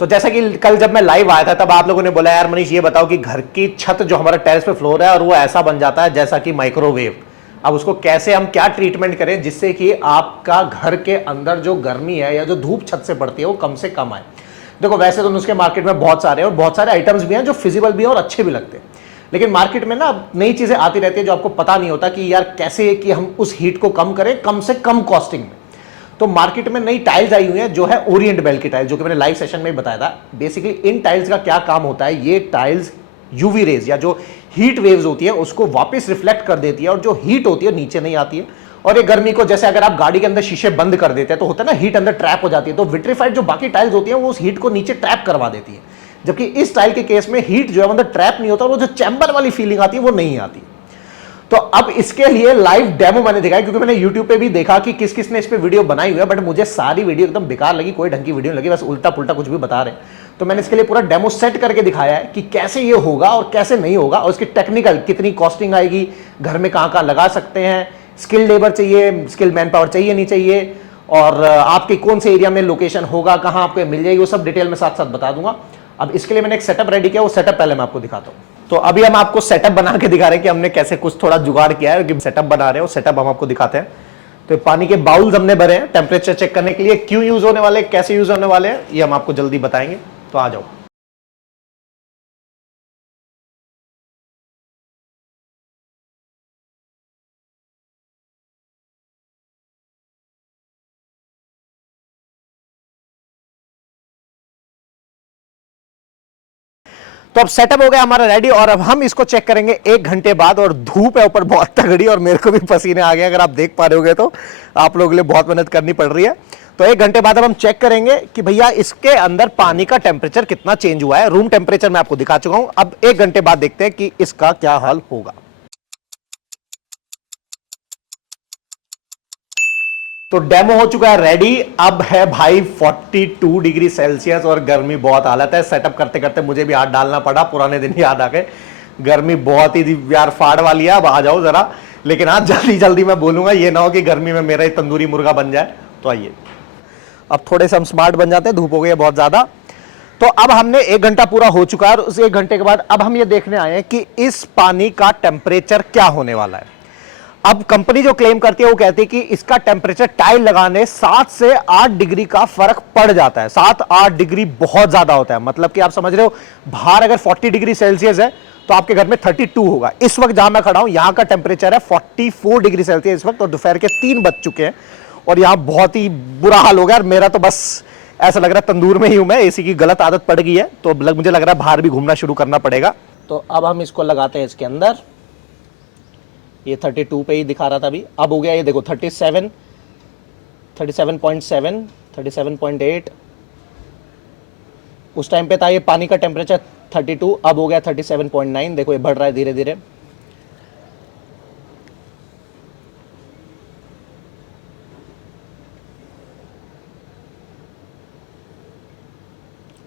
तो जैसा कि कल जब मैं लाइव आया था तब आप लोगों ने बोला यार मनीष ये बताओ कि घर की छत जो हमारा टेरेस पे फ्लोर है और वो ऐसा बन जाता है जैसा कि माइक्रोवेव, अब उसको कैसे हम क्या ट्रीटमेंट करें जिससे कि आपका घर के अंदर जो गर्मी है या जो धूप छत से पड़ती है वो कम से कम आए। देखो वैसे तो नुस्खे मार्केट में बहुत सारे हैं और बहुत सारे आइटम्स भी हैं जो फिजिबल भी हैं और अच्छे भी लगते हैं, लेकिन मार्केट में ना नई चीजें आती रहती है जो आपको पता नहीं होता कि यार कैसे कि हम उस हीट को कम करें कम से कम कॉस्टिंग में। तो मार्केट में नई टाइल्स आई हुई हैं जो है ओरिएंट बेल की टाइल्स, जो कि मैंने लाइव सेशन में बताया था। बेसिकली इन टाइल्स का क्या काम होता है, ये टाइल्स यूवी रेज या जो हीट वेव्स होती है उसको वापस रिफ्लेक्ट कर देती है और जो हीट होती है नीचे नहीं आती है। और ये गर्मी को जैसे अगर आप गाड़ी के अंदर शीशे बंद कर देते हैं तो होता है ना हीट अंदर ट्रैप हो जाती है, तो विट्रीफाइड जो बाकी टाइल्स होती है वो उस हीट को नीचे ट्रैप करवा देती है, जबकि इस टाइल के केस में हीट जो है अंदर ट्रैप नहीं होता, वो जो चैम्बर वाली फीलिंग आती है वो नहीं आती। तो अब इसके लिए लाइव डेमो मैंने दिखाया, क्योंकि मैंने YouTube पे भी देखा कि किस किस ने इस पे वीडियो बनाई हुई है, बट मुझे सारी वीडियो एकदम बेकार लगी, कोई ढंग की वीडियो नहीं लगी, बस उल्टा पुल्टा कुछ भी बता रहे हैं। तो मैंने इसके लिए पूरा डेमो सेट करके दिखाया है कि कैसे ये होगा और कैसे नहीं होगा, और इसकी टेक्निकल कितनी कॉस्टिंग आएगी, घर में कहाँ लगा सकते हैं, स्किल लेबर चाहिए, स्किल मैन पावर चाहिए नहीं चाहिए, और आपके कौन से एरिया में लोकेशन होगा, कहाँ आपको मिल जाएगी, वो सब डिटेल में साथ साथ बता दूंगा। अब इसके लिए मैंने एक सेटअप रेडी किया, वो सेटअप पहले मैं आपको दिखाता हूँ। तो अभी हम आपको सेटअप बना के दिखा रहे हैं कि हमने कैसे कुछ थोड़ा जुगाड़ किया है, कि सेटअप बना रहे हैं, सेटअप हम आपको दिखाते हैं। तो पानी के बाउल्स हमने भरे हैं टेम्परेचर चेक करने के लिए, क्यों यूज होने वाले, कैसे यूज होने वाले हैं, ये हम आपको जल्दी बताएंगे। तो आ जाओ। तो अब सेटअप हो गया हमारा रेडी, और अब हम इसको चेक करेंगे 1 घंटे बाद, और धूप है ऊपर बहुत तगड़ी और मेरे को भी पसीने आ गए, अगर आप देख पा रहे होगे तो आप लोगों के लिए बहुत मेहनत करनी पड़ रही है। तो 1 घंटे बाद अब हम चेक करेंगे कि भैया इसके अंदर पानी का टेम्परेचर कितना चेंज हुआ है। रूम टेम्परेचर मैं आपको दिखा चुका हूं, अब 1 घंटे बाद देखते हैं कि इसका क्या हाल होगा। तो डेमो हो चुका है रेडी, अब है भाई 42 डिग्री सेल्सियस और गर्मी बहुत हालत है। सेटअप करते करते मुझे भी हाथ डालना पड़ा, पुराने दिन याद आ गए, गर्मी बहुत ही यार फाड़ वाली है। अब आ जाओ जरा, लेकिन आज जल्दी जल्दी मैं बोलूंगा, ये ना हो कि गर्मी में मेरा ही तंदूरी मुर्गा बन जाए। तो आइए अब थोड़े से हम स्मार्ट बन जाते हैं, धूप हो गई है बहुत ज्यादा। तो अब हमने 1 घंटा पूरा हो चुका है, और उस 1 घंटे के बाद अब हम ये देखने आए हैं कि इस पानी का टेम्परेचर क्या होने वाला है। अब कंपनी जो क्लेम करती है वो कहती है कि इसका टेम्परेचर टाइल लगाने 7 से 8 डिग्री का फर्क पड़ जाता है। 7-8 डिग्री बहुत ज्यादा होता है, मतलब कि आप समझ रहे हो बाहर अगर 40 डिग्री सेल्सियस है तो आपके घर में 32 होगा। इस वक्त जहां मैं खड़ा हूं यहां का टेम्परेचर है 44 डिग्री सेल्सियस इस वक्त, और दोपहर के 3 बज चुके हैं और यहां बहुत ही बुरा हाल हो गया। मेरा तो बस ऐसा लग रहा है तंदूर में ही हूं मैं, एसी की गलत आदत पड़ गई है, तो मुझे लग रहा है बाहर भी घूमना शुरू करना पड़ेगा। तो अब हम इसको लगाते हैं इसके अंदर, ये 32 पे ही दिखा रहा था अभी, अब हो गया ये देखो 37, 37.7, 37.8, उस टाइम पे था ये पानी का टेम्परेचर 32, अब हो गया 37.9। देखो ये बढ़ रहा है धीरे धीरे।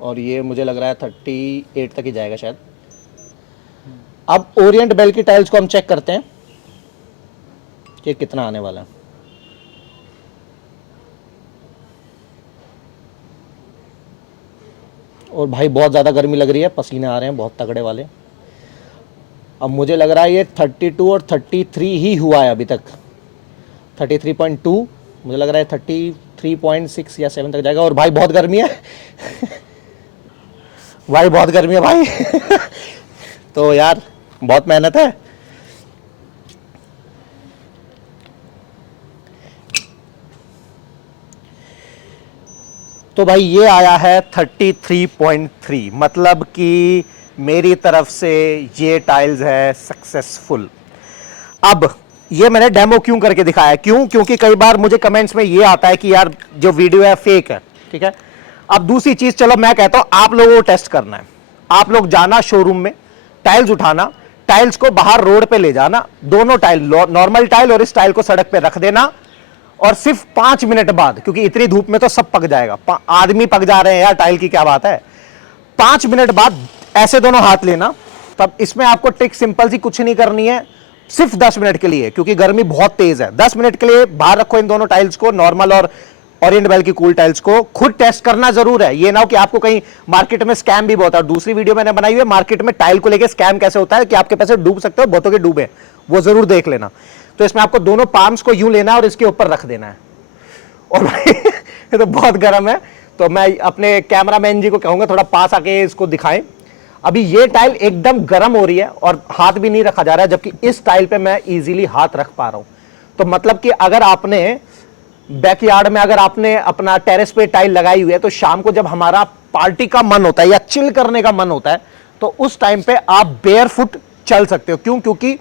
और ये मुझे लग रहा है 38 तक ही जाएगा शायद। अब ओरिएंट बेल की टाइल्स को हम चेक करते हैं कि कितना आने वाला है। और भाई बहुत ज़्यादा गर्मी लग रही है, पसीने आ रहे हैं बहुत तगड़े वाले। अब मुझे लग रहा है ये 32 और 33 ही हुआ है अभी तक, 33.2, मुझे लग रहा है 33.6 या 7 तक जाएगा। और भाई बहुत गर्मी है भाई बहुत गर्मी है भाई तो यार बहुत मेहनत है। तो भाई ये आया है 33.3, मतलब कि मेरी तरफ से ये टाइल्स है सक्सेसफुल। अब ये मैंने डेमो क्यों करके दिखाया, क्योंकि कई बार मुझे कमेंट्स में ये आता है कि यार जो वीडियो है फेक है, ठीक है। अब दूसरी चीज, चलो मैं कहता हूं आप लोगों को टेस्ट करना है, आप लोग जाना शोरूम में, टाइल्स उठाना, टाइल्स को बाहर रोड पे ले जाना, दोनों टाइल, नॉर्मल टाइल और इस टाइल को सड़क पे रख देना, और सिर्फ 5 मिनट बाद, क्योंकि इतनी धूप में तो सब पक जाएगा, आदमी पक जा रहे हैं यार, टाइल की क्या बात है। 5 मिनट बाद ऐसे दोनों हाथ लेना। तब इसमें आपको ट्रिक सिंपल सी कुछ नहीं करनी है, सिर्फ 10 मिनट के लिए, क्योंकि गर्मी बहुत तेज है। 10 मिनट के लिए बाहर रखो इन दोनों टाइल्स को, नॉर्मल और ओरिएंट बेल की कूल टाइल्स को खुद टेस्ट करना जरूर है। ये ना हो कि आपको कहीं मार्केट में स्कैम भी बहुत है। दूसरी वीडियो मैंने बनाई हुई है मार्केट में टाइल को लेकर स्कैम कैसे होता है कि आपके पैसे डूब सकते हो, बहुतों के डूबे, वो जरूर देख लेना। तो इसमें आपको दोनों पाम्स को यूं लेना है और इसके ऊपर रख देना है। और भाई ये तो बहुत गर्म है, तो मैं अपने कैमरामैन जी को कहूंगा थोड़ा पास आके इसको दिखाएं। अभी ये टाइल एकदम गर्म हो रही है और हाथ भी नहीं रखा जा रहा है, जबकि इस टाइल पे मैं इजीली हाथ रख पा रहा हूं। तो मतलब कि अगर आपने बैकयार्ड में, अगर आपने अपना टेरेस पे टाइल लगाई हुई है, तो शाम को जब हमारा पार्टी का मन होता है या चिल करने का मन होता है, तो उस टाइम पे आप बेयर फुट चल सकते हो। क्यों? क्योंकि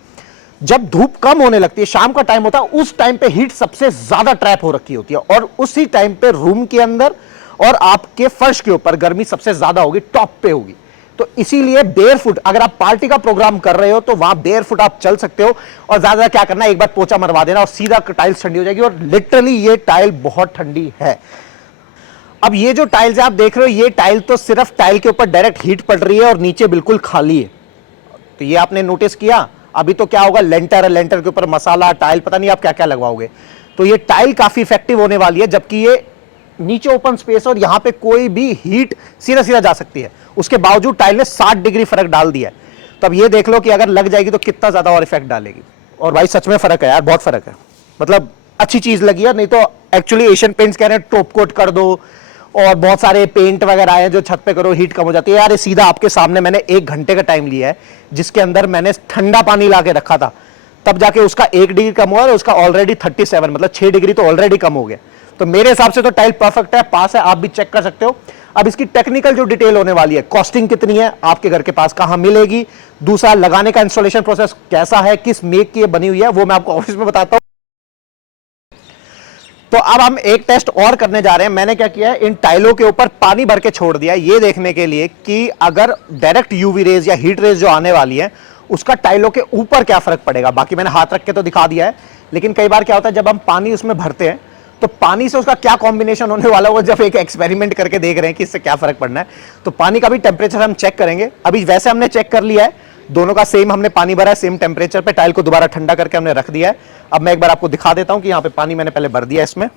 जब धूप कम होने लगती है, शाम का टाइम होता है, उस टाइम पे हीट सबसे ज्यादा ट्रैप हो रखी होती है और उसी टाइम पे रूम के अंदर और आपके फर्श के ऊपर गर्मी सबसे ज्यादा होगी, टॉप पे होगी। तो इसीलिए बेयर फुट, अगर आप पार्टी का प्रोग्राम कर रहे हो तो वहां बेयर फुट आप चल सकते हो। और ज्यादा क्या करना है, एक बार पोछा मरवा देना और सीधा टाइल्स ठंडी हो जाएगी। और लिटरली ये टाइल बहुत ठंडी है। अब ये जो टाइल्स आप देख रहे हो, ये टाइल तो सिर्फ टाइल के ऊपर डायरेक्ट हीट पड़ रही है और नीचे बिल्कुल खाली है। तो ये आपने नोटिस किया। अभी तो क्या होगा, लेंटर है, लेंटर के ऊपर मसाला, टाइल, पता नहीं आप क्या क्या लगवाओगे। तो ये टाइल काफी इफेक्टिव होने वाली है, जबकि ये नीचे ओपन स्पेस और यहां पे कोई भी हीट सीधा सीधा जा सकती है। उसके बावजूद टाइल ने 60 डिग्री फर्क डाल दिया है। तो अब ये देख लो कि अगर लग जाएगी तो कितना ज्यादा और इफेक्ट डालेगी। और भाई सच में फर्क है यार, बहुत फर्क है। मतलब अच्छी चीज लगी है। नहीं तो एक्चुअली एशियन पेंट्स कह रहे हैं टॉप कोट कर दो और बहुत सारे पेंट वगैरह आए हैं जो छत पे करो, हीट कम हो जाती है। यार ये सीधा आपके सामने मैंने 1 घंटे का टाइम लिया है, जिसके अंदर मैंने ठंडा पानी ला के रखा था, तब जाके उसका 1 डिग्री कम हुआ और उसका ऑलरेडी 37, मतलब 6 डिग्री तो ऑलरेडी कम हो गया। तो मेरे हिसाब से तो टाइल परफेक्ट है, पास है, आप भी चेक कर सकते हो। अब इसकी टेक्निकल जो डिटेल होने वाली है, कॉस्टिंग कितनी है, आपके घर के पास कहां मिलेगी, दूसरा लगाने का इंस्टॉलेशन प्रोसेस कैसा है, किस मेक की बनी हुई है, वो मैं आपको ऑफिस में बताता हूं। तो अब हम एक टेस्ट और करने जा रहे हैं। मैंने क्या किया है, इन टाइलों के ऊपर पानी भर के छोड़ दिया है, ये देखने के लिए कि अगर डायरेक्ट यूवी रेज या हीट रेज जो आने वाली है, उसका टाइलों के ऊपर क्या फर्क पड़ेगा। बाकी मैंने हाथ रख के तो दिखा दिया है, लेकिन कई बार क्या होता है जब हम पानी उसमें भरते हैं तो पानी से उसका क्या कॉम्बिनेशन होने वाला है, वो जब एक एक्सपेरिमेंट करके देख रहे हैं कि इससे क्या फर्क पड़ना है। तो पानी का भी टेम्परेचर हम चेक करेंगे। अभी वैसे हमने चेक कर लिया है, दोनों का सेम हमने पानी भरा है, सेम टेम्परेचर पे। टाइल को दोबारा ठंडा करके हमने रख दिया है। अब मैं एक बार आपको दिखा देता हूं कि यहां पे पानी मैंने पहले भर दिया है इसमें।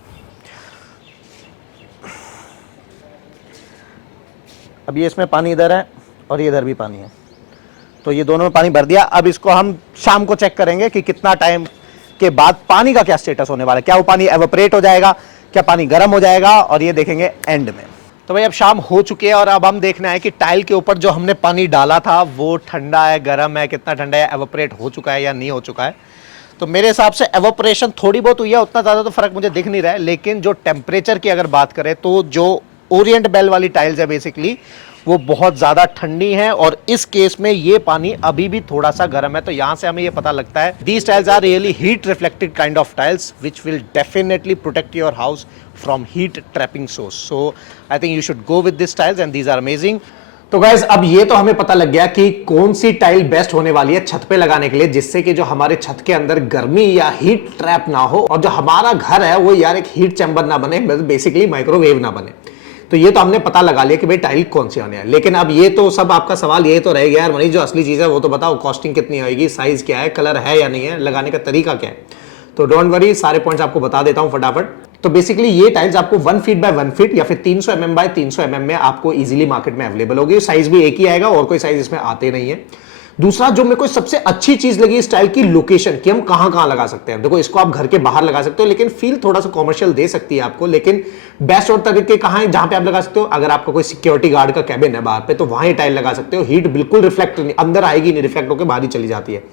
अब ये इसमें पानी इधर है और ये इधर भी पानी है, तो ये दोनों में पानी भर दिया। अब इसको हम शाम को चेक करेंगे कि कितना टाइम के बाद पानी का क्या स्टेटस होने वाला है, क्या वो पानी एवोपरेट हो जाएगा, क्या पानी गर्म हो जाएगा, और ये देखेंगे एंड में। तो भाई अब शाम हो चुकी है और अब हम देखना है कि टाइल के ऊपर जो हमने पानी डाला था वो ठंडा है, गर्म है, कितना ठंडा है, एवोपरेट हो चुका है या नहीं हो चुका है। तो मेरे हिसाब से एवोपरेशन थोड़ी बहुत हुई है, उतना ज़्यादा तो फर्क मुझे दिख नहीं रहा है। लेकिन जो टेम्परेचर की अगर बात करें तो जो ओरिएंट बेल वाली टाइल्स है बेसिकली वो बहुत ज़्यादा ठंडी है, और इस केस में ये पानी अभी भी थोड़ा सा गर्म है। तो यहाँ से हमें ये पता लगता है these tiles are really heat reflected kind of tiles which will definitely protect your house from heat trapping source. So I think you should go with this tiles and these are amazing. तो guys अब ये तो हमें पता लग गया कि कौन सी टाइल बेस्ट होने वाली है छत पे लगाने के लिए, जिससे कि जो हमारे छत के अंदर गर्मी या हीट ट्रैप ना हो और जो हमारा घर है वो यार एक हीट चैम्बर ना बने, बेसिकली माइक्रोवेव ना बने। तो ये तो हमने पता लगा लिया कि भाई टाइल कौन सी आने है। लेकिन अब ये तो सब आपका सवाल ये तो रह गया यार मनीष, जो असली चीज है वो तो बताओ, कॉस्टिंग कितनी आएगी, साइज क्या है, कलर है या नहीं है, लगाने का तरीका क्या है। तो डोंट वरी, सारे पॉइंट्स आपको बता देता हूं फटाफट। तो बेसिकली ये टाइल्स आपको 1 फीट बाय 1 फीट या फिर 300 mm बाय 300 mm में आपको इजीली मार्केट में अवेलेबल होगी। साइज भी एक ही आएगा और कोई साइज इसमें आते नहीं है। दूसरा जो मेरे को सबसे अच्छी चीज लगी इस टाइल की, लोकेशन, कि हम कहां लगा सकते हैं। देखो इसको आप घर के बाहर लगा सकते हो, लेकिन फील थोड़ा सा कॉमर्शियल दे सकती है आपको। लेकिन बेस्ट और तरीके कहां है जहां पे आप लगा सकते हो, अगर आपका कोई सिक्योरिटी गार्ड का कैबिन है बाहर पे तो वहां टाइल लगा सकते हो। हीट बिल्कुल रिफ्लेक्ट नहीं, अंदर आएगी नहीं, रिफ्लेक्ट होकर बाहर ही चली जाती है।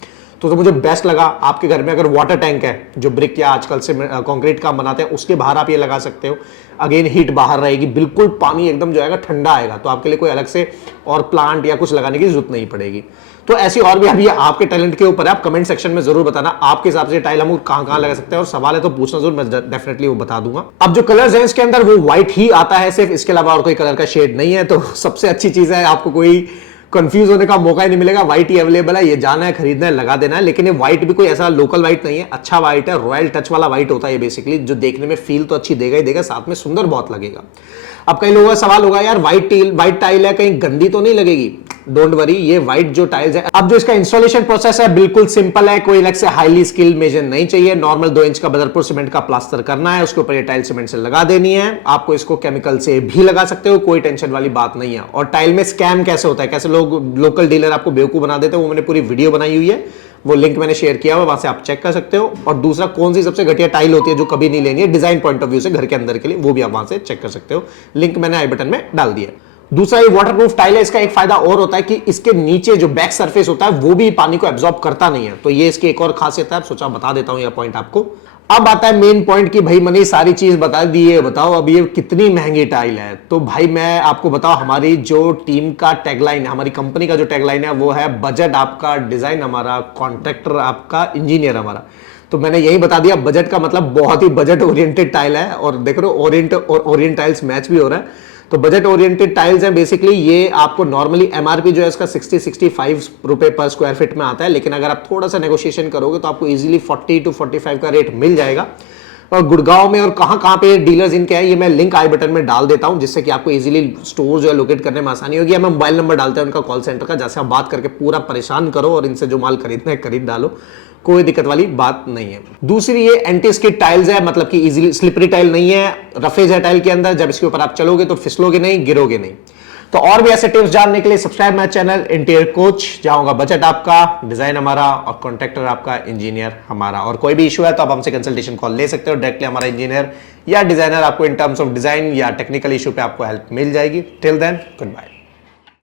तो मुझे बेस्ट लगा। आपके घर में अगर वाटर टैंक है जो ब्रिक या आजकल से कंक्रीट का बनाते हैं, उसके बाहर आप ये लगा सकते हो। अगेन हीट बाहर रहेगी, बिल्कुल पानी एकदम जो आएगा ठंडा आएगा, तो आपके लिए कोई अलग से और प्लांट या कुछ लगाने की जरूरत नहीं पड़ेगी। तो ऐसी और भी अभी आपके टैलेंट के ऊपर है, आप कमेंट सेक्शन में जरूर बताना आपके हिसाब से टाइल हम कहां लगा सकते हैं, और सवाल है तो पूछना जरूर, मैं डेफिनेटली वो बता दूंगा। अब जो कलर्स हैं इसके अंदर वो व्हाइट ही आता है सिर्फ, इसके अलावा और कोई कलर का शेड नहीं है। तो सबसे अच्छी चीज है, आपको कोई कंफ्यूज होने का मौका ही नहीं मिलेगा। व्हाइट ही अवेलेबल है, ये जाना है, खरीदना है, लगा देना है। लेकिन ये व्हाइट भी कोई ऐसा लोकल व्हाइट नहीं है, अच्छा व्हाइट है, रॉयल टच वाला व्हाइट होता है ये बेसिकली, जो देखने में फील तो अच्छी देगा ही देगा, साथ में सुंदर बहुत लगेगा। अब कई लोगों का सवाल होगा यार व्हाइट टाइल है, कहीं गंदी तो नहीं लगेगी। डोंट वरी, ये व्हाइट जो टाइल्स है। अब जो इसका इंस्टॉलेशन प्रोसेस है बिल्कुल सिंपल है, कोई अलग से हाईली स्किल्ड मेजर नहीं चाहिए। नॉर्मल 2 इंच का बदरपुर सीमेंट का प्लास्टर करना है, उसके ऊपर ये टाइल सीमेंट से लगा देनी है। आपको इसको केमिकल से भी लगा सकते हो, कोई टेंशन वाली बात नहीं है। और टाइल में स्कैम कैसे होता है, कैसे लोग लोकल डीलर आपको बेवकूफ बना देते हैं, वो मैंने पूरी वीडियो बनाई हुई है, वो लिंक मैंने शेयर किया हुआ, वहां से आप चेक कर सकते हो। और दूसरा, कौन सी सबसे घटिया टाइल होती है जो कभी नहीं लेनी है डिजाइन पॉइंट ऑफ व्यू से घर के अंदर के लिए, वो भी आप वहां से चेक कर सकते हो। लिंक मैंने आई बटन में डाल दिया। दूसरा, ये वाटरप्रूफ टाइल है, इसका एक फायदा और होता है कि इसके नीचे जो बैक सरफेस होता है वो भी पानी को एब्जॉर्ब करता नहीं है, तो ये इसकी एक और खासियत है। सोचा बता देता हूं यह पॉइंट आपको। अब आता है मेन पॉइंट कि भाई मनी सारी चीज बता दी है, बताओ अब ये कितनी महंगी टाइल है। तो भाई मैं आपको बताऊं, हमारी जो टीम का टैगलाइन है, हमारी कंपनी का जो टैगलाइन है वो है बजट आपका, डिजाइन हमारा, कॉन्ट्रैक्टर आपका, इंजीनियर हमारा। तो मैंने यही बता दिया, बजट का मतलब बहुत ही बजट ओरिएंटेड टाइल है। और देख रहे हो ओरिएंट और ओरिएंट टाइल्स मैच भी हो रहा है। तो बजट ओरिएंटेड टाइल्स हैं बेसिकली। ये आपको नॉर्मली एमआरपी जो है इसका 60-65 रुपए पर स्क्वायर फीट में आता है, लेकिन अगर आप थोड़ा सा नेगोशिएशन करोगे तो आपको इजीली 40 to 45 का रेट मिल जाएगा। और गुड़गांव में और कहां कहां पे डीलर्स इनके हैं ये मैं लिंक आई बटन में डाल देता हूं, जिससे कि आपको इजीली स्टोर जो है लोकेट करने में आसानी होगी। मैं मोबाइल नंबर डालते हैं उनका कॉल सेंटर का, जैसे आप बात करके पूरा परेशान करो और इनसे जो माल खरीदना है खरीद डालो, कोई दिक्कत वाली बात नहीं है। दूसरी, ये एंटी स्किड टाइल्स है, मतलब कि इजीली स्लिपरी टाइल नहीं है, रफेज है टाइल के अंदर, जब इसके ऊपर आप चलोगे तो फिसलोगे नहीं, गिरोगे नहीं। तो और भी ऐसे टिप्स जानने के लिए subscribe my channel interior coach, जहां होगा बजट आपका, डिजाइन हमारा और कॉन्ट्रैक्टर आपका, इंजीनियर हमारा। और कोई भी इशू है तो आप हमसे कंसल्टेशन कॉल ले सकते हो डायरेक्टली, हमारा इंजीनियर या डिजाइनर आपको इन टर्म्स ऑफ डिजाइन या टेक्निकल इशू पे आपको हेल्प मिल जाएगी। Till then, good bye.